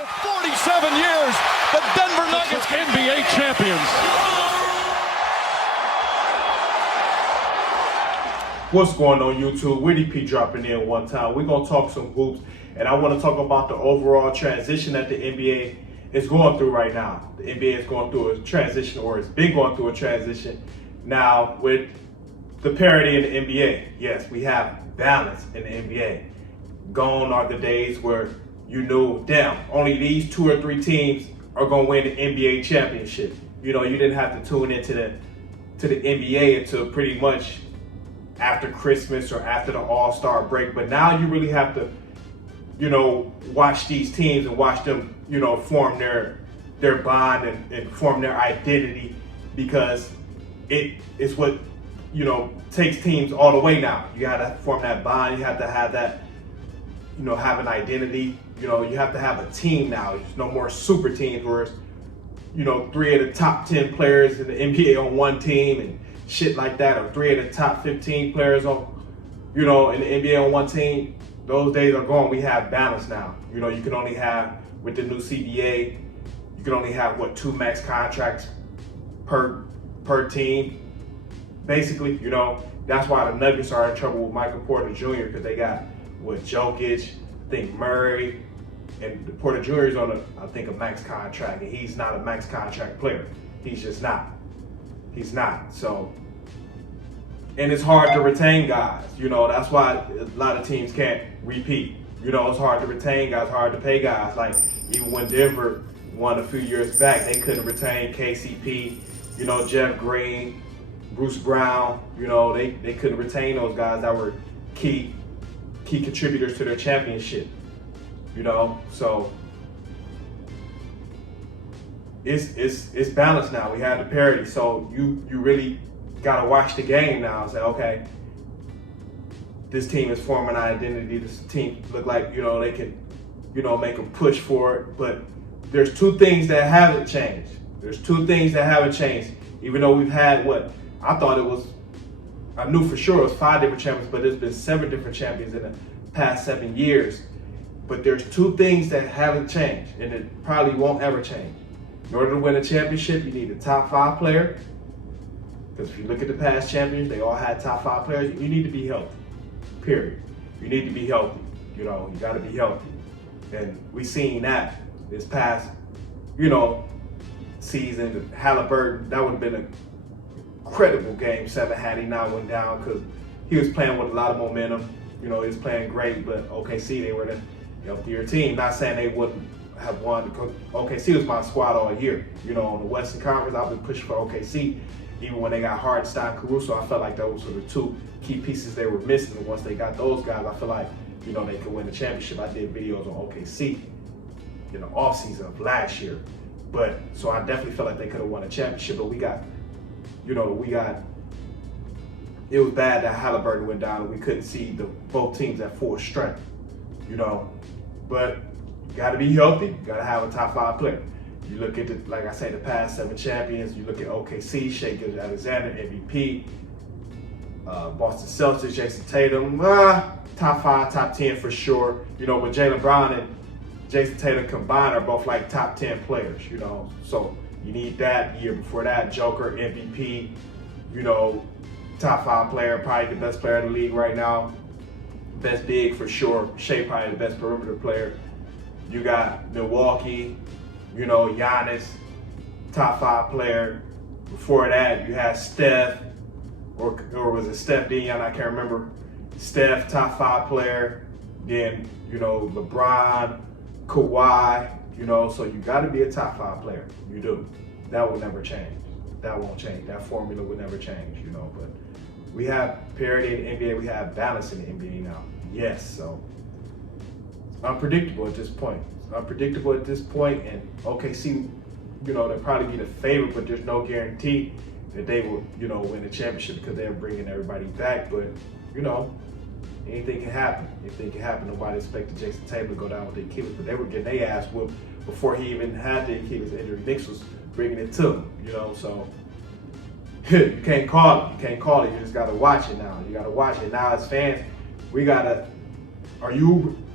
After 47 years, the Denver Nuggets NBA champions. What's going on YouTube? WittyP dropping in one time. We're going to talk some hoops, and I want to talk about the overall transition that the NBA is going through right now. The NBA is going through a transition, or it's been going through a transition now with the parity in the NBA. Yes, we have balance in the NBA. Gone are the days where you knew, damn, only these 2 or 3 teams are going to win the NBA championship. You know, you didn't have to tune into the NBA until pretty much after Christmas or after the All-Star break. But now you really have to, watch these teams and watch them, form their bond and form their identity, because it is what, takes teams all the way now. You got to form that bond. You have to have that, have an identity. You have to have a team now. There's no more super teams where it's, 3 of the top 10 players in the NBA on one team and shit like that, or 3 of the top 15 players on, in the NBA on one team. Those days are gone. We have balance now. You can only have, with the new CBA, you can only have 2 max contracts per team. Basically, that's why the Nuggets are in trouble with Michael Porter Jr. because they got Jokic, I think Murray, and Porter Jr. is on a max contract, and he's not a max contract player. He's just not. He's not. So, and it's hard to retain guys. That's why a lot of teams can't repeat. It's hard to retain guys, hard to pay guys. Like even when Denver won a few years back, they couldn't retain KCP, Jeff Green, Bruce Brown. They couldn't retain those guys that were key contributors to their championship. So it's balanced now. We have the parity. So you really gotta watch the game now and say, okay, this team is forming an identity. This team look like, they can, make a push for it. But there's 2 things that haven't changed. There's 2 things that haven't changed. Even though we've had I knew for sure it was 5 different champions, but there's been 7 different champions in the past 7 years. But there's 2 things that haven't changed, and it probably won't ever change. In order to win a championship, you need a top 5 player. Because if you look at the past champions, they all had top 5 players. You need to be healthy, period. You need to be healthy. You got to be healthy. And we seen that this past, season. Halliburton, that would have been an incredible game 7 had he not went down, because he was playing with a lot of momentum. He was playing great, but OKC, they were the healthier team. Not saying they wouldn't have won, because OKC was my squad all year. On the Western Conference, I've been pushing for OKC. Even when they got Hartenstein, Caruso, I felt like those were the 2 key pieces they were missing. And once they got those guys, I feel like, they could win the championship. I did videos on OKC in the offseason of last year. But, so I definitely felt like they could have won a championship. But it was bad that Halliburton went down and we couldn't see both teams at full strength, But you got to be healthy. You got to have a top 5 player. You look at like I say, the past 7 champions. You look at OKC, Shai, Gilgeous-Alexander, MVP. Boston Celtics, Jason Tatum, top 5, top 10 for sure. But Jaylen Brown and Jason Tatum combined are both like top 10 players. So you need that. The year before that, Joker, MVP. Top 5 player, probably the best player in the league right now. Best big for sure. Shai probably the best perimeter player. You got Milwaukee, Giannis, top 5 player. Before that, you had Steph, or was it Steph Dion? I can't remember. Steph, top 5 player. Then, LeBron, Kawhi, so you got to be a top 5 player. You do. That will never change. That won't change. That formula will never change, But we have parity in the NBA. We have balance in the NBA now. Yes, so it's unpredictable at this point. And OKC, they'll probably be the favorite, but there's no guarantee that they will, win the championship because they're bringing everybody back. But, anything can happen. Anything can happen. Nobody expected Jason Tatum to go down with the Achilles, but they were getting their ass whooped before he even had the Achilles injury. Knicks was bringing it to him, so you can't call it. You can't call it. You just got to watch it now. You got to watch it. Now as fans, we got to,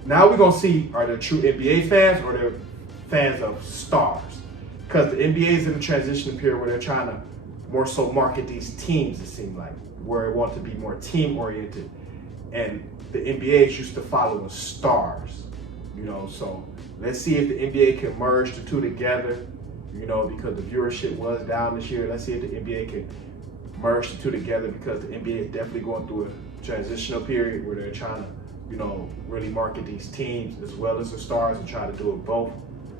now we're going to see, are there true NBA fans or they're fans of stars. Because the NBA is in a transition period where they're trying to more so market these teams, it seems like, where it wants to be more team oriented. And the NBA is used to following stars, you know, so let's see if the NBA can merge the two together, you know, because the viewership was down this year. Let's see if the NBA can merge the two together, because the NBA is definitely going through a transitional period where they're trying to, you know, really market these teams as well as the stars and try to do it both,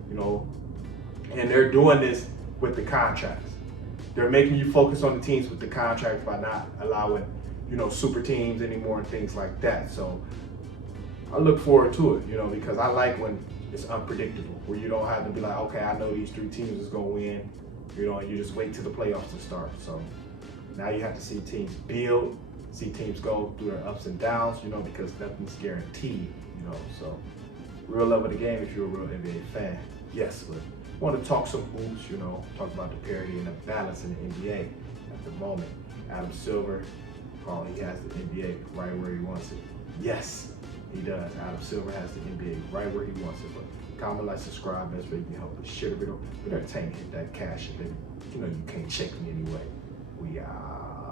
you know, and they're doing this with the contracts. They're making you focus on the teams with the contracts by not allowing, you know, super teams anymore and things like that. So I look forward to it, you know, because I like when it's unpredictable, where you don't have to be like, okay, I know these 3 teams is gonna win, you know, and you just wait till the playoffs to start. So now you have to see teams build, see teams go through their ups and downs, you know, because nothing's guaranteed, you know. So real love of the game if you're a real NBA fan. Yes, but I want to talk some hoops, you know, talk about the parity and the balance in the NBA at the moment. Adam Silver, he has the NBA right where he wants it. Yes, he does. Adam Silver has the NBA right where he wants it. But comment, like, subscribe, best way you can help us share the video. We're entertaining, hit that cash, and then, you know, you can't check me anyway. We are.